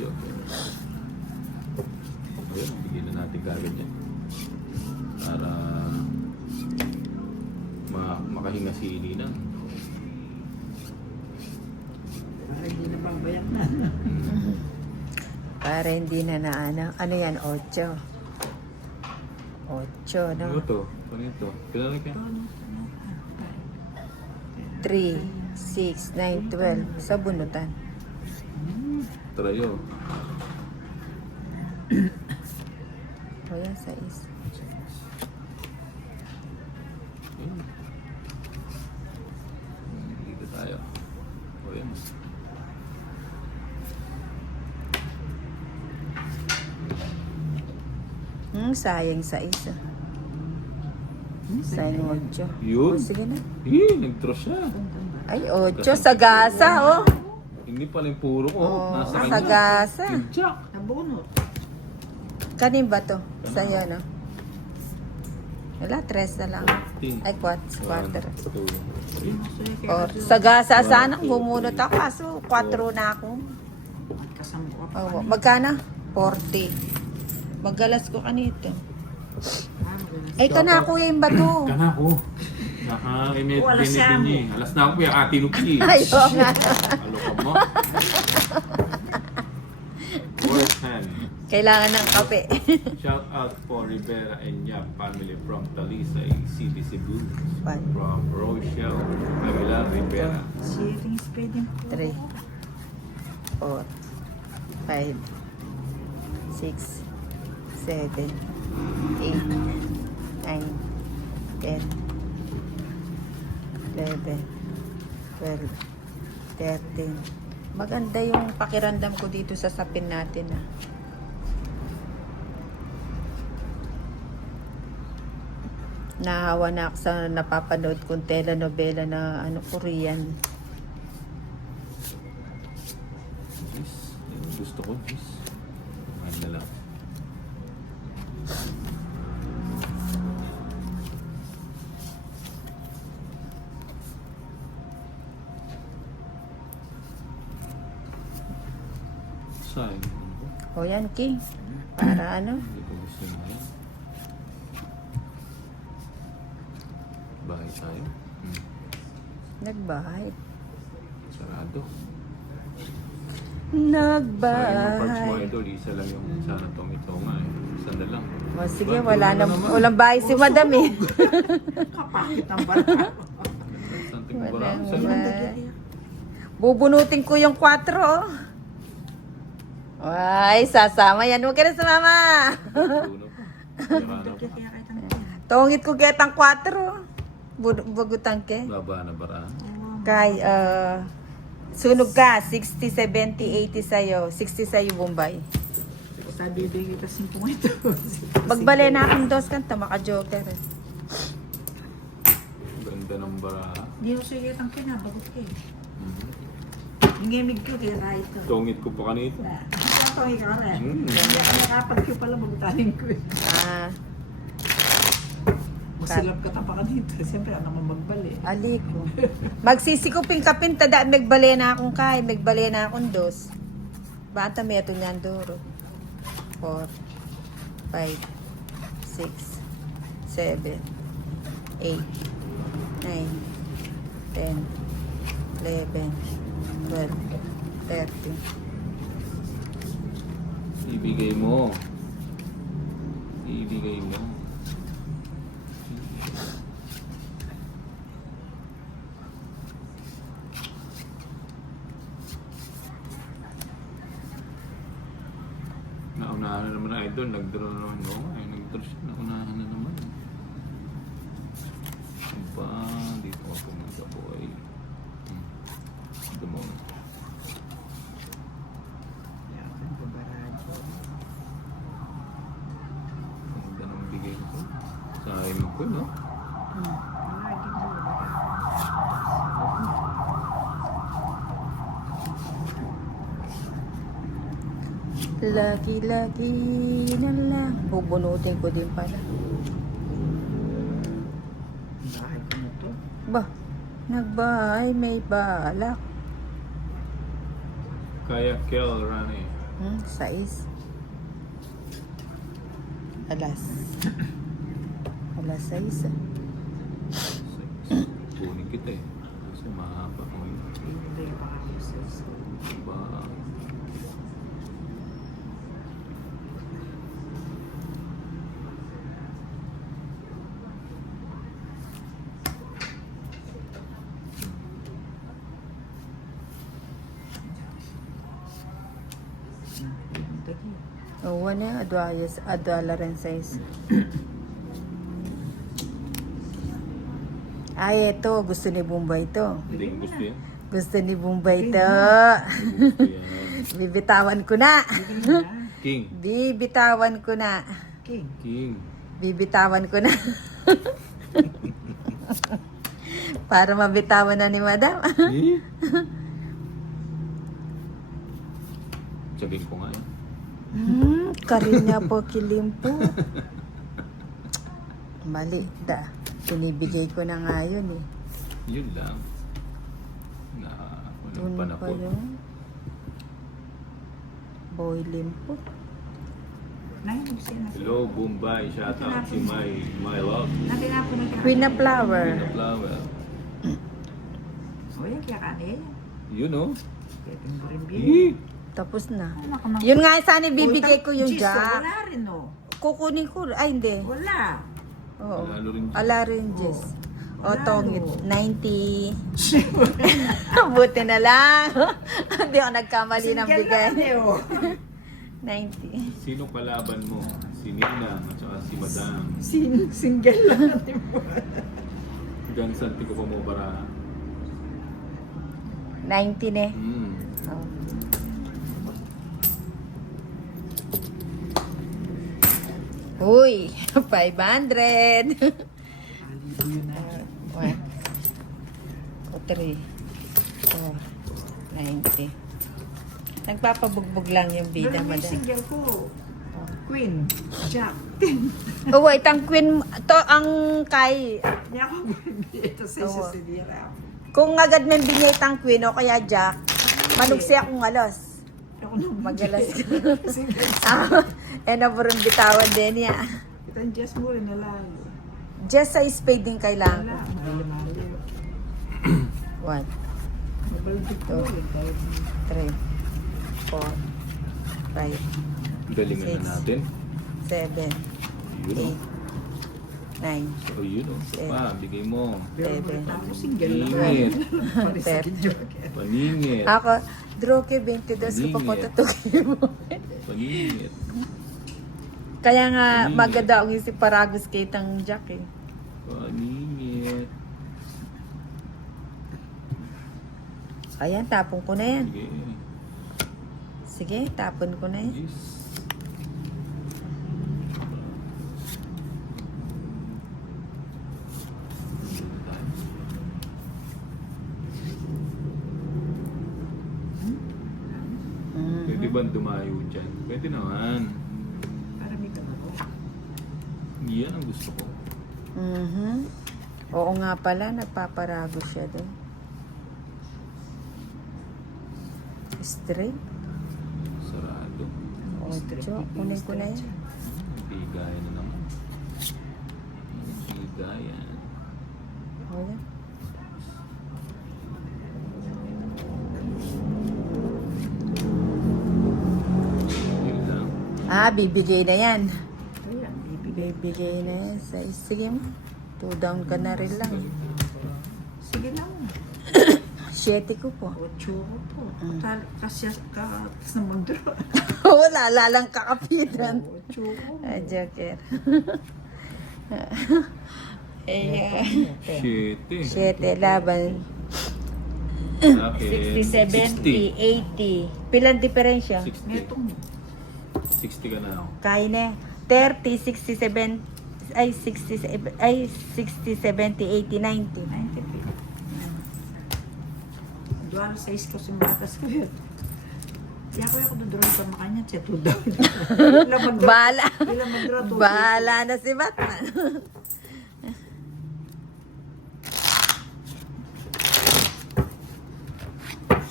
Joker. Ayun, bigyan na natin kagad yan. Para makahinga si Ninang. Para hindi na pangbayak na. Para hindi na ano yan, 8. 8, Ano no? to? Ano ito? Kailan ka? 3, 6, 9, 12. Sa bunutan. Trayo. O yan, 6. Ayun. Dito tayo. O yan. Sayang 6. Sayang 8. Yun. Sige na. Nag-draw siya. Ay, 8. Sa gasa, oh. Hindi pala yung puro ko. Oh, Nasa sa kanya. gasa. Jack. Nabunot. Kanin ba to? Sa'yo, no? Wala, 3 na lang. Ay, 4. 4. Or, sa gasa sana bumunot ako. Kaso, 4 na ako. Kasama ko pa. Oh, magkano? 40. Magalas ko kanito. Ay, kana ko yung bato. Kana ko. Naka-imet Wala din siya niya. Alas na ako yung atinuki. Ayaw nga. Alo ka mo. World hand. Kailangan ng kape. Shout out for Rivera and Yap family from Talisay City, Cebu. One. From Rochelle Avila Rivera. Sharing is pwedeng 3, 4, 5, 6, 7, 8, 9, 10, 11, 12, 13. Maganda yung pakiramdam ko dito sa sapin natin. Nahawa na ako sa napapanood kong telenovela na Korean. Yes. Yan, gusto ko. Yes. Mahal na lang. Sayang. O yan, King. Para ano? Hindi ko gusto na yan. Bahay tayo. Nagbahay. Sarado. Nagbahay. Sayang yung parts mo, idol. Isa lang yung sana tong ito nga eh. Isa na lang. O sige, Ba't wala wala na, naman? walang bahay si Madam eh. kapakit ang bata. Something Walang bara. Sa'yo. bahay. Bubunutin ko yung 4. Oh. Ay, sasama yan. Huwag ka na sumama. Puno pa. Saka na pa. Kaya kahit ang Tungit ko ketang 4. Bugutan ke. Baba na bara. Kay, sunog ka. 60, 70, 80 sa'yo. 60 sa'yo, Bombay. sabi bigay ka 5 ito. Magbali na akong 2 kanta, maka-joker. Ganda ng bara. Hindi ko sige ang kinabagot ka eh. Mhm. Ngemig ko kaya right ko. Tungit ko pa kanito. Ito ikaw rin. Mm. Hindi ako nakapag-Q pala magutahin ko eh. Ah, Masilap ka tapakan dito. Siyempre, ang naman magbali. aliko. Magsisikupin ka pinta magbali na akong kay, magbali na akong 2. Bata may ato niyan duro. 4, 5, 6, 7, 8, 9, 10, 11, 12, 13. Ibigay mo. Ibigay mo. Naunahan na naman ang idol. Nag-draw na naman. Oo, ay nag-draw siya. Naunahan na naman. Ano pa? Dito ako pumunta po ay. Dumong. Yan, babarado. Ganda ng bigay ko. Sayang ko, no? Lagi mo. Lagi-lagi na lang. Bubunutin ko din pala. Bahay ko na to. Ba, nagbahay, may balak. Kaya Kel Rani. 6. Alas 6. Kunin kita eh. Kasi mahaba ko yun. Hindi pa ako sa Diba? dagi. Oo, ano yung adwala rin size. Ay, ito. Gusto ni Bombay to. Hindi ko gusto yan. Gusto ni Bombay to. Gusto yan. Bibitawan ko na. Bigyan mo na. King. Bibitawan ko na. King. King. Bibitawan ko na. Para mabitawan na ni Madam. Eh? Sabihin ko nga eh. Karinya po kilimpo. Mali. Pinibigay ko na nga yun eh. Yun lang. Na walang Tuno pa panapon. yun. Boy limpo. Nahinag siya na siya. Hello, Bombay. Shout out to my love. Natin ako Queen na flower. Queen of Flower. O yan, kaya kanil. You know? Kaya rin Eh? Tapos na. Anak na. Yun nga sana ibibigay ko yung Gis, jack. wala rin oh. Kukunin ko. Ay, hindi. Wala. Oo. Alalo rin. Ala rin, Jess. O, Wala, tongit. no. 90. Buti na lang. Hindi ako nagkamali ng Single bigay. lang eh, oh. 90. Sino kalaban mo? Si Nina at saka si Madam. Single lang natin po. Hanggang saan ko pa mo bara? 90 ne. Oh. Uy, 500. Alibo yun na. 1, 3, 4, 90. Nagpapabugbog lang yung bida, Doon may Madam. single ko. Queen. Jack. Oh, wait, ang queen, to ang kay, Niya ako ito sa isa Oo. si Dira. kung agad may binyay tang queen o kaya jack, manugsi akong alos. Ako nang Magalas ka. Single. Naburong bitawan din niya. Ito ang Jess mo rin nalang. Just sa spade din kailangan ko. Wala. Mahal-mahal. 1, Nabalagit ko rin. Dahil 3, 4, 5, Galingan Six. na natin. 7, You know. 8, 9, So you know. So pa, bigay mo. pero Bebe. ako single lang. Ingit. Parisagin joke. Paningit. Ako, Droke, 22 ko pa po Maningit. tutugin mo. Paningit. Kaya nga, Maningit. maganda ang isip paragos kitang jack eh. Paningit. Ayan, tapon ko na yan. Sige. Sige, tapon ko na yan. Yes. Pwede ba dumayo dyan? Pwede naman. Para may kamako. Yan ang gusto ko. Mhm. Oo nga pala, nagpaparagos siya doon. Straight. Sarado. Ocho, kunin ko na yan. Bigayan na naman. Bigayan. O yan. Yun lang. Bibigay na yan. Ayan, bibigay. Bibigay na yan. Sige mo. 2 down ka na rin lang. Sige lang. 7 ko po. 8 ko po. Kasi kas na mag-draw. Wala, lalang kakapitan. 8 ko. Joker. Eh, Shit 7 laban. Sa akin, 60, 70, 80. Pilang diferensya? 60. Netong 60 ka na. Kaya na. 30, 67, ay 60, ay 60, 70, 80, 90. 90 po. Dual size ko si Matas ko yun. Kaya ako doon sa makanya, siya 2 down. Ilang mag-draw? Bahala. Ilang mag-draw? Bahala na si Batman.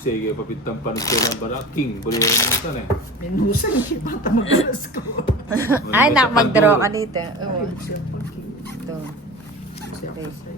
Sige, papitang panig ko lang bara. King, buli mo ito eh. Minusay, bata mag-alas ko. Ay, nak, mag-draw ka dito. Oo. Ay, siya pag- Ito. siya Okay. pasay.